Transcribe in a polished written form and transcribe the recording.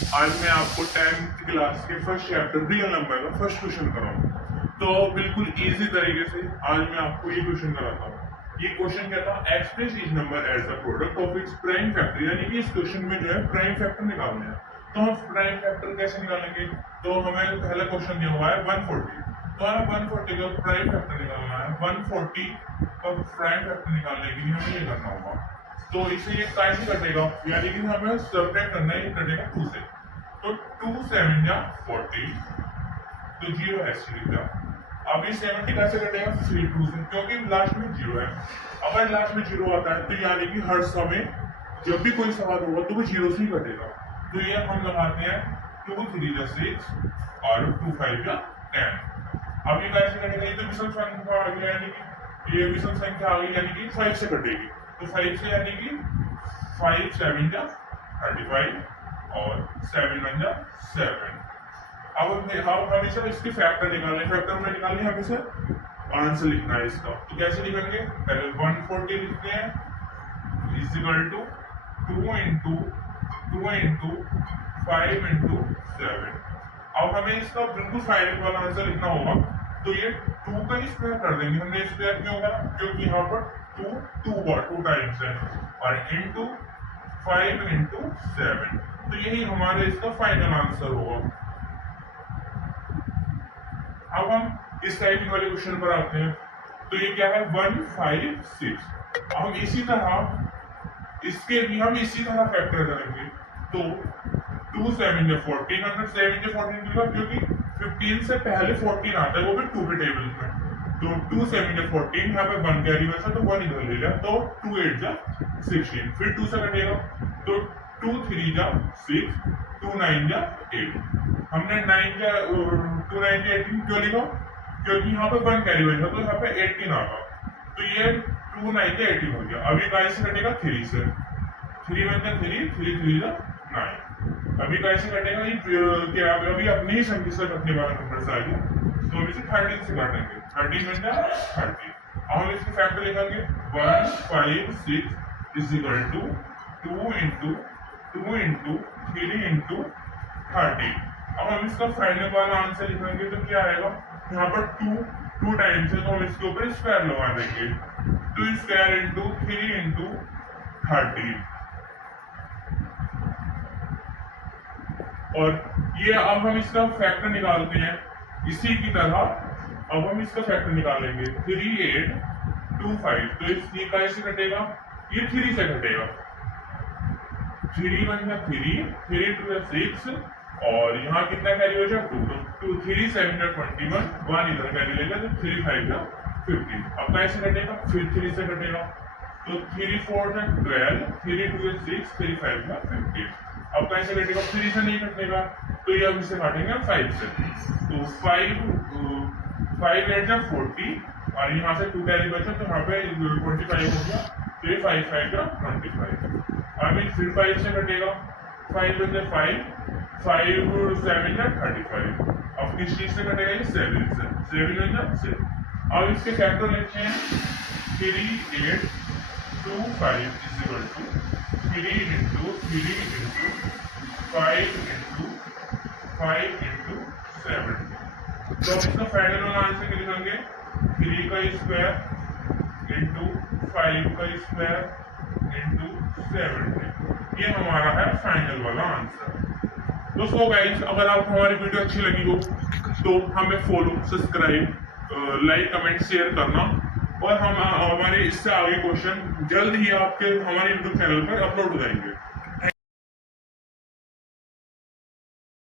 आज मैं आपको 10th क्लास के फर्स्ट चैप्टर रियल नंबर का फर्स्ट क्वेश्चन कराऊंगा। तो बिल्कुल इजी तरीके से आज मैं आपको ये क्वेश्चन कराता हूँ। ये क्वेश्चन कहता है express each number as the product of its prime factor, यानी कि इस क्वेश्चन में जो है प्राइम फैक्टर निकालने हैं। तो हम प्राइम फैक्टर कैसे निकालेंगे? तो हमें पहला क्वेश्चन दिया हुआ है 140, तो हमें 140 का प्राइम फैक्टर निकालना है। 140 का प्राइम फैक्टर निकालने के लिए हमें ये करना होगा, तो इसे ये कैसे कटेगा, यानी कि हमें सब्ट्रैक्ट करना है, ये कटेगा 2 से। तो 2 7 या 40, तो 0 ऐसे लिख दिया। अब ये 70 कैसे कटेगा? 3 2 से, क्योंकि लास्ट में 0 है। अगर लास्ट में 0 आता है तो यानी कि हर समय जब भी कोई सवाल होगा तो वो 0 से ही कटेगा। तो ये हम लगाते हैं 2 3 या 6 और 2 5 या 10। अब ये कैसे कटेगा? ये तो विषम संख्या आ गई, यानी कि ये विषम संख्या आ गई, यानी कि 5 से कटेगी। तो 5 से यानी कि 5 7 या 35 और 7 1 या 7। अब हम इसे इसकी फैक्टर निकालने, फैक्टर में निकालनी है, हमें आंसर लिखना है इसका। तो कैसे लिखेंगे? पहले 140 लिखते हैं is equal to 2 into 5 into 7। अब हमें इसका बिल्कुल फाइनल वाला आंसर लिखना होगा, तो ये 2 का स्क्वायर कर देंगे। हमने स्क्वायर क्यों करा? क्योंकि यहाँ पर 2 टाइम्स है, और इंटू 5 इंटू 7, तो यही हमारे इसका फाइनल आंसर होगा। अब हम इस टाइप वाले क्वेश्चन पर आते हैं। तो ये क्या है? 1 5 6। हम इसी तरह इसके भी हम इसी तरह फैक्टर करेंगे। तो 2 7 या 14, अगर 7 या 14 लिखा, क्योंकि 15 से पहले 14 आता है, वो भी 2 के टेबल में। तो 2 7 या 14, यहाँ पे 1 कैरी बचा, तो 1 इधर ले लिया, तो 2 8 या 16, फिर 2 से कटेगा, तो 2 3 या 6, 2 9 या 8। हमने 9 या 2 9 या 18 क्यों लिखा? क्योंकि यहाँ पे 1 कैरी बचा, तो यहाँ पे 18 आ गया, तो ये 2 9 या 18 हो गया। अभी कैसे कटेगा? 3 से, 3 1 या 3 3 3 या 9। अभी कैसे कटेगा? ये अभी अपनी ही संख्या से कटने वाला नंबर से आ गया, तो हम इसे 13 से काटेंगे। 13 1 या 30। हम इसके फैक्टर लिखेंगे 1 5 6 is equal to 2 into 3 into 30। अब हम इसका फाइनल वाला आंसर लिखेंगे, तो क्या आएगा? यहाँ पर 2 टाइम्स है, तो हम इसके ऊपर स्क्वायर लगा देंगे। 2 स्क्वायर इंटू 3 इंटू 30। और ये अब हम इसका फैक्टर निकालते हैं इसी की तरह। अब हम इसका फैक्टर निकालेंगे 3 8 2 5, तो इसकी कैसे कटेगा? ये 3 से कटेगा। 3 1 या 3 3 2 या 6, और यहाँ कितना कैरी बचा? 2 3 7 या 21, 1 इधर कैरी लेगा, तो 3 5 या 15। अब कैसे कटेगा? फिर 3 से कटेगा, तो 3 4 या 12, 3 2 या 6, 3 5 या 15। अब कैसे कटेगा? 3 से नहीं कटेगा, तो ये अब इसे काटेंगे 5 से, तो 5 8 या 40, और यहाँ से 2 कैरी बचा, तो यहाँ पे 25 हो गया, तो ये 5 5 या 25। अभी फिर 5 से कटेगा, 5 1 या 5 7 या 35। अब किस चीज से कटेगा? ये 7 से, 7 1 या 6। अब इसके फैक्टर लिखते हैं 3 8 2 5 is equal to 3 into 5 into 5 into 7। तो अब इसका फाइनल वाला आंसर लिखेंगे 3 का स्क्वायर इंटू 5 का स्क्वायर इंटू 7। ये हमारा है फाइनल वाला आंसर। दोस्तों गाइस, अगर आपको हमारी वीडियो अच्छी लगी हो तो हमें follow, subscribe, like, comment, share करना, और हम हमारे इससे आगे क्वेश्चन जल्द ही आपके हमारे यूट्यूब चैनल पर अपलोड हो जाएंगे।